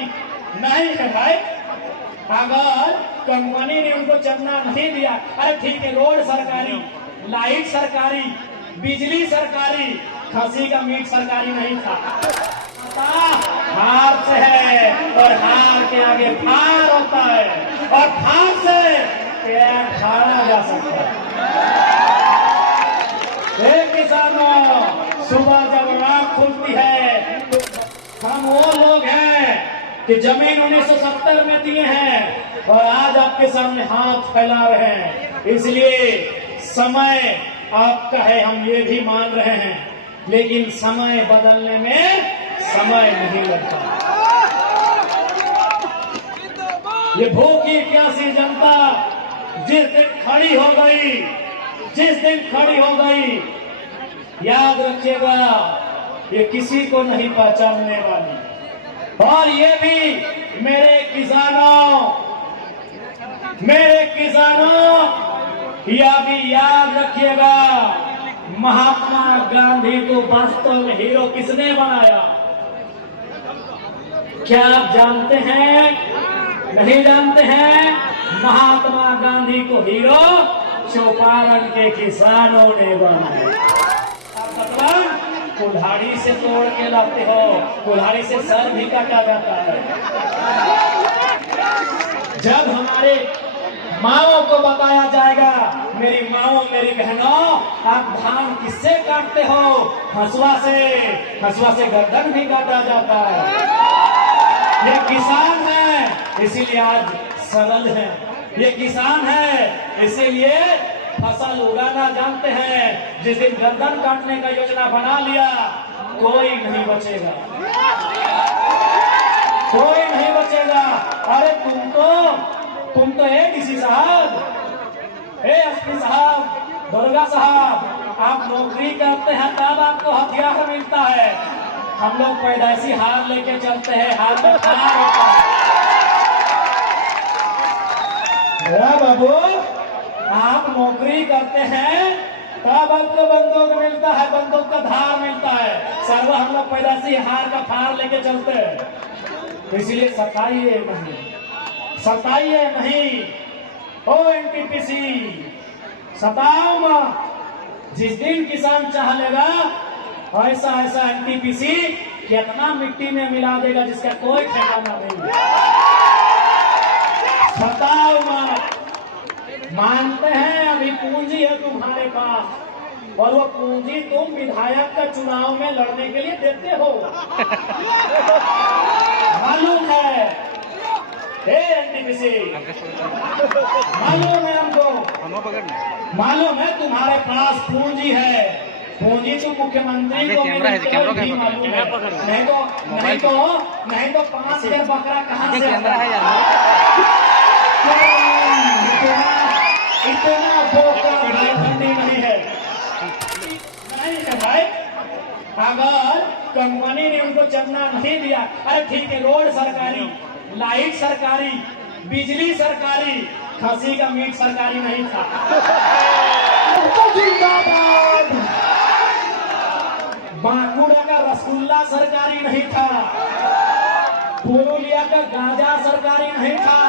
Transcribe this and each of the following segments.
सरकारी नहीं है भाई। अगर कंपनी ने उनको चंदा नहीं दिया, अरे ठीक है, रोड सरकारी, लाइट सरकारी, बिजली सरकारी, खसी का मीट सरकारी नहीं था। हार से है और हार के आगे फार होता है और फार से पेड़ खाना जा सकता है। किसानों, सुबह जब आँख खुलती है तो हम वो लोग हैं कि जमीन 1970 में दिए हैं और आज आपके सामने हाथ फैला रहे हैं। इसलिए समय आपका है, हम ये भी मान रहे हैं, लेकिन समय बदलने में समय नहीं लगता। ये भूखी प्यासी जनता जिस दिन खड़ी हो गई, जिस दिन खड़ी हो गई, याद रखिएगा, ये किसी को नहीं पहचानने वाली। और ये भी मेरे किसानों, यह भी याद रखिएगा, महात्मा गांधी को वास्तव में हीरो किसने बनाया? क्या आप जानते हैं? नहीं जानते हैं? महात्मा गांधी को हीरो चौपारण के किसानों ने बनाया। मतलब कुल्हाड़ी से तोड़ के लाते हो, कुल्हाड़ी से सर भी काटा जाता है। जब हमारे माओ को बताया जाएगा, मेरी माओ, मेरी बहनों, आप धान किससे काटते हो? हंसुआ से गर्दन भी काटा जाता है। ये किसान है इसीलिए आज सरल है, ये किसान है इसीलिए फसल उगाना जानते हैं। जिस दिन गर्दन काटने का योजना बना लिया, कोई नहीं बचेगा, कोई नहीं बचेगा। अरे तुम तो डीसी साहब, एसपी साहब, दुर्गा साहब, आप नौकरी करते हैं तब आपको हथियार मिलता है। हम लोग पैदाइशी हार लेके चलते हैं, हार में हार होता है। बाबू, आप नौकरी करते हैं तब आपको बंदूक मिलता है, बंदूक का धार मिलता है। सर्व हम लोग पैदाइशी हार का फार लेके चलते हैं। इसलिए सताइए नहीं ओ एनटीपीसी, सताओ मत। जिस दिन किसान चाह लेगा, ऐसा एनटीपीसी कितना मिट्टी में मिला देगा जिसका कोई ठिकाना नहीं। सताओ मत। मानते हैं अभी पूंजी है तुम्हारे पास, और वो पूंजी तुम विधायक का चुनाव में लड़ने के लिए देते हो। मालूम है एनटीपीसी, मालूम है हमको, मालूम है तुम्हारे पास पूंजी है। पूंजी तो मुख्यमंत्री को भी मालूम है, नहीं तो 5,000 बकरा कहाँ से आता है? इतना ठंडी नहीं है भाई। अगर कंपनी ने उनको चंदा नहीं दिया, अरे ठीक है, रोड सरकारी, लाइट सरकारी, बिजली सरकारी, खसी का मीट सरकारी नहीं था। बांकुड़ा का रसगुल्ला सरकारी नहीं था, पुरुलिया का गांजा सरकारी नहीं था,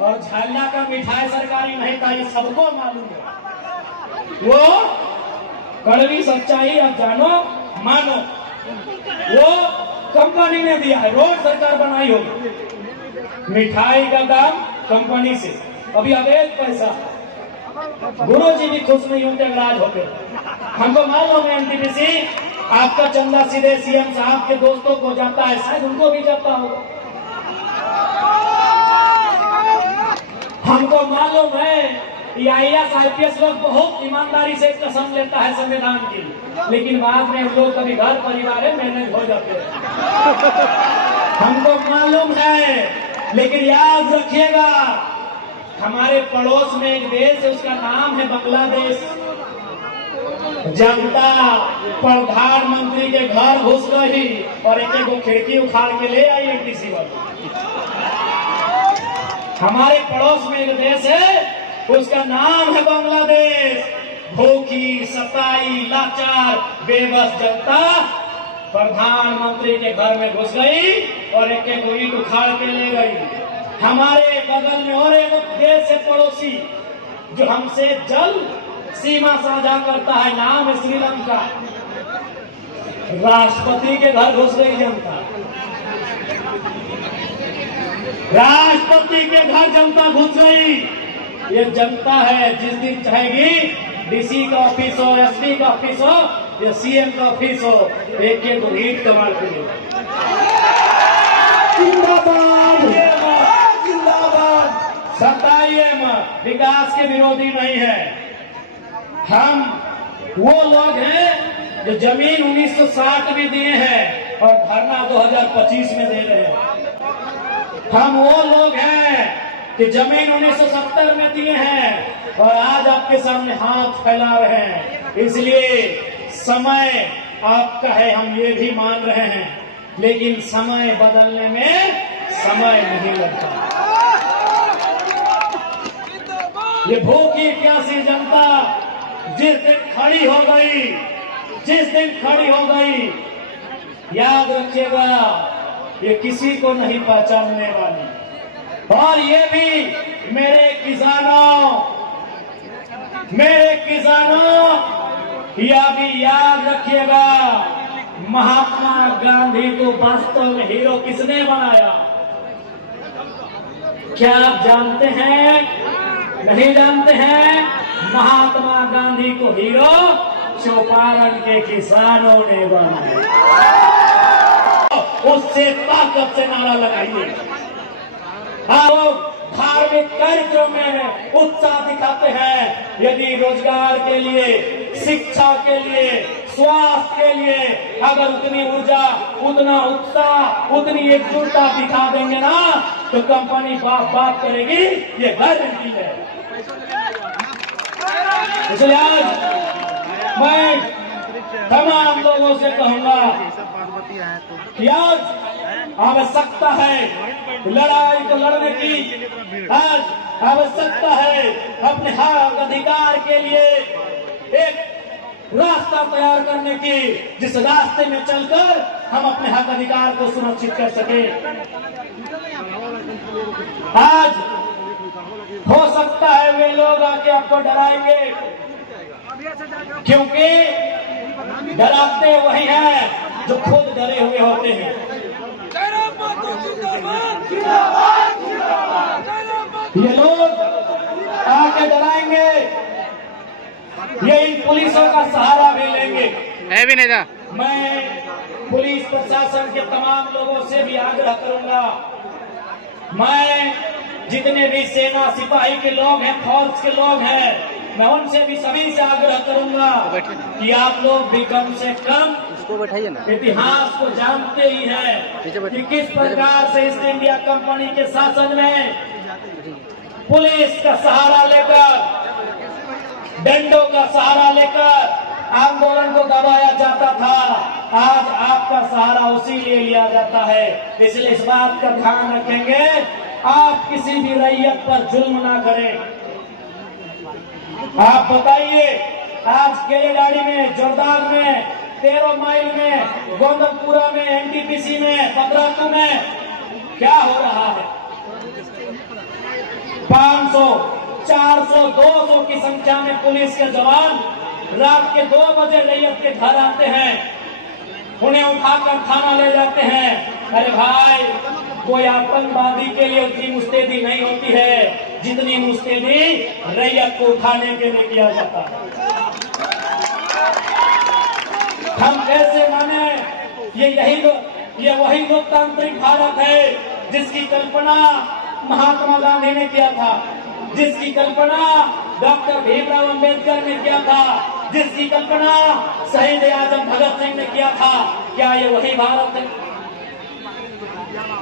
और झालना का मिठाई सरकारी नहीं था। ये सबको मालूम है। वो कड़वी सच्चाई अब जानो मानो, वो कंपनी ने दिया है। रोड सरकार बनाई होगी, मिठाई का दाम कंपनी से, अभी अवैध पैसा। गुरु जी भी खुश नहीं होते नाराज होते। हमको मालूम है एनटीपीसी, आपका चंदा सीधे सीएम साहब के दोस्तों को जाता है, शायद उनको भी जाता होगा। हमको मालूम है IAS IPS लोग बहुत ईमानदारी से कसम लेता है संविधान की, लेकिन बाद में हम लोग कभी घर परिवार में मैनेज हो जाते हैं। हमको मालूम है, लेकिन याद रखिएगा, हमारे पड़ोस में एक देश है, उसका नाम है बांग्लादेश। जनता प्रधानमंत्री के घर घुस गई और एक को खिड़की उखाड़ के ले आई एनटीपीसी वाले। हमारे पड़ोस में एक देश है, उसका नाम है बांग्लादेश। भूखी, सताई, लाचार, बेबस जनता प्रधानमंत्री के घर में घुस गई और एक एक ईंट उखाड़ के ले गई। हमारे बगल में और एक देश से पड़ोसी जो हमसे जल सीमा साझा करता है, नाम है श्रीलंका, राष्ट्रपति के घर घुस गई जनता। राष्ट्रपति के घर जनता घुस गई। ये जनता है जिस दिन चाहेगी डीसी का ऑफिस हो, एसपी का ऑफिस हो या सीएम का ऑफिस हो, एक एक ईंट कमाल करेगी। जिंदाबाद जिंदाबाद। सताइए मत, विकास के विरोधी नहीं है हम। वो लोग हैं जो जमीन 1960 में दिए हैं और धरना 2025 में दे रहे हैं। हम वो लोग हैं कि जमीन 1970 में दिए हैं और आज आपके सामने हाथ फैला रहे हैं। इसलिए समय आपका है, हम ये भी मान रहे हैं, लेकिन समय बदलने में समय नहीं लगता। ये भूखी प्यासी जनता जिस दिन खड़ी हो गई, जिस दिन खड़ी हो गई, याद रखिएगा ये किसी को नहीं पहचानने वाली। और ये भी मेरे किसानों यह भी याद रखिएगा, महात्मा गांधी को वास्तव में हीरो किसने बनाया? क्या आप जानते हैं? नहीं जानते हैं? महात्मा गांधी को हीरो चौपारण के किसानों ने बनाया। उससे ताकत से नारा लगाइए। आप धार्मिक कार्यक्रम में उत्साह दिखाते हैं। यदि रोजगार के लिए, शिक्षा के लिए, स्वास्थ्य के लिए अगर उतनी ऊर्जा, उतना उत्साह, उतनी एकजुटता दिखा देंगे ना, तो कंपनी बात करेगी, ये गारंटी है। इसलिए आज मैं तमाम लोगों से कहूंगा कि आज आवश्यकता है लड़ाई को लड़ने की, आज आवश्यकता है अपने हक अधिकार के लिए एक रास्ता तैयार करने की, जिस रास्ते में चलकर हम अपने हक अधिकार को सुरक्षित कर सके। आज हो सकता है वे लोग आके आपको डराएंगे, क्योंकि डराते वही हैं जो खुद डरे हुए होते हैं। ये लोग आके डराएंगे, ये इन पुलिसों का सहारा भी लेंगे। है भी नहीं था। मैं पुलिस प्रशासन के तमाम लोगों से भी आग्रह करूंगा, मैं जितने भी सेना सिपाही के लोग हैं, फौज के लोग हैं, मैं उनसे भी सभी से आग्रह करूंगा कि आप लोग भी कम से कम उसको बैठाइए ना, इतिहास को जानते ही हैं कि किस प्रकार से ईस्ट इंडिया कंपनी के शासन में पुलिस का सहारा लेकर, डंडों का सहारा लेकर आंदोलन को दबाया जाता था। आज आपका सहारा उसी लिए लिया जाता है। इसलिए इस बात का ध्यान रखेंगे, आप किसी भी रैयत पर जुल्म ना करें। आप बताइए, आज केलेडाड़ी में, जोरदार में, 13 माइल में, गोंदलपुरा में, एनटीपीसी में, पतरातू में क्या हो रहा है? 500, 400, 200 की संख्या में पुलिस के जवान रात के 2 बजे रैयत के घर आते हैं, उन्हें उठाकर थाना ले जाते हैं। अरे भाई, कोई आतंकवादी के लिए उतनी मुस्तैदी नहीं होती है जितनी मुस्तैदी रैयत को उठाने के लिए किया जाता है। हम कैसे माने? ये वही लोकतांत्रिक भारत है जिसकी कल्पना महात्मा गांधी ने किया था, जिसकी कल्पना डॉक्टर भीमराव अंबेडकर ने किया था, जिसकी कल्पना शहीद आजम भगत सिंह ने किया था। क्या ये वही भारत है?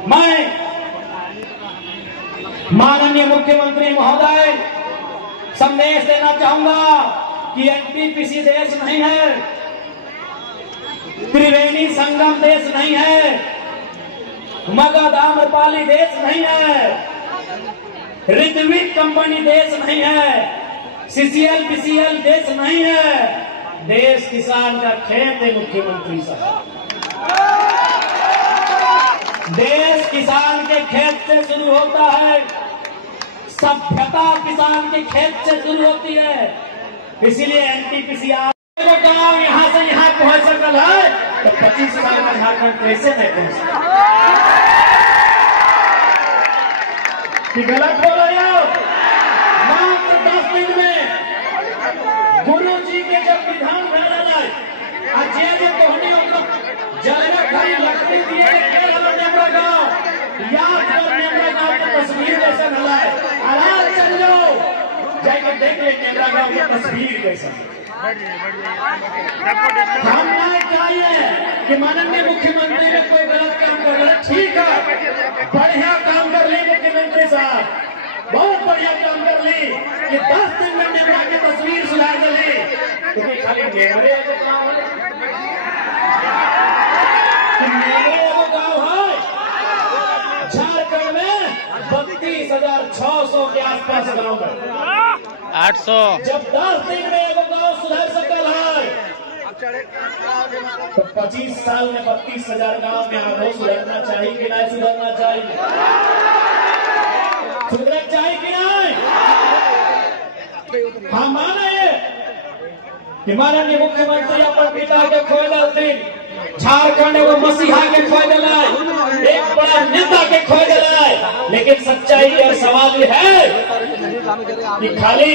मैं माननीय मुख्यमंत्री महोदय संदेश देना चाहूंगा कि एनटीपीसी देश नहीं है, त्रिवेणी संगम देश नहीं है, मगध आम्रपाली देश नहीं है, ऋत्विक कंपनी देश नहीं है, सीसीएल बीसीएल देश नहीं है। देश किसान का खेत है मुख्यमंत्री साहब। देश किसान के खेत से शुरू होता है, सभ्यता किसान के खेत से शुरू होती है। इसीलिए एनटीपीसीआर गाँव यहाँ से यहाँ पहुंच सकल है, तो 25 साल में झारखंड कैसे नहीं पहुंच सकता? कि गलत बोल रहे हो? मात्र 10 दिन में गुरु जी के जब विधान भेजा जाए, जे कहनी जलवा खाली लकड़ी दिए नेमरा गाँव याद कर, नेमरा गाँव की तस्वीर कैसे हलाए, आराम चल जाओ जाके देख ले नेमरा गाँव की तस्वीर कैसे। हम नहीं चाहिए कि माननीय मुख्यमंत्री ने कोई गलत काम कर रहे, ठीक है बढ़िया काम कर ली मुख्यमंत्री साहब, बहुत बढ़िया काम कर ली कि 10 दिन में नेमरा की तस्वीर सुधार दी, क्योंकि खाली नेमरे गाँव है झारखंड में 32,600 के आसपास गाँव है 800। जब 10 दिन में एगो गाँव सुधर सकल है, तो 25 साल में 32,000 गाँव में आगे सुधरना चाहिए कि नहीं सुधरना चाहिए? सुधरना चाहिए कि नहीं? हम माने कि माननीय मुख्यमंत्री अपन पिता के खोए डालती, झारखंड एगो मसीहा के खोए दिला, एक बड़ा नेता के खोए दिला, लेकिन सच्चाई और सवाल है कि खाली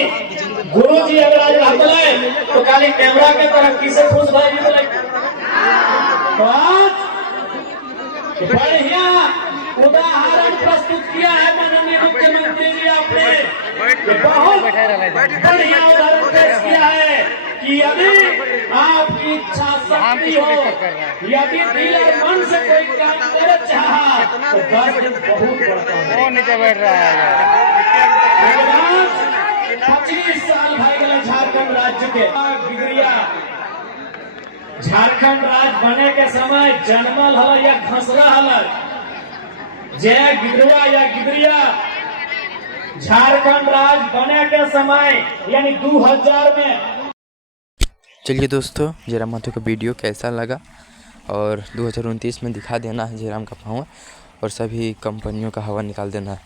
गुरु जी अगर आज रहते तो खाली नेमरा के तरक्की से खुश भाई तो आज बढ़िया उदाहरण प्रस्तुत किया है माननीय मुख्यमंत्री जी आपने, बहुत बढ़िया उदाहरण पेश किया है कि यदि आपकी इच्छा शक्ति हो, यदि दिल और मन से कोई काम करे चाहा तो 10 दिन बहुत बढ़ता है। वो नीचे बैठ रहा है। 25 साल भाई गए झारखंड राज्य के गिदरिया, झारखंड राज्य बने के समय जन्मल हल या घसला हल, जय गिदरुआ या गिदरिया झारखंड राज्य बने के समय यानी 2000 में। चलिए दोस्तों, जयराम महतो का वीडियो कैसा लगा और 2029 में दिखा देना है जयराम का पावर और सभी कंपनियों का हवा निकाल देना है।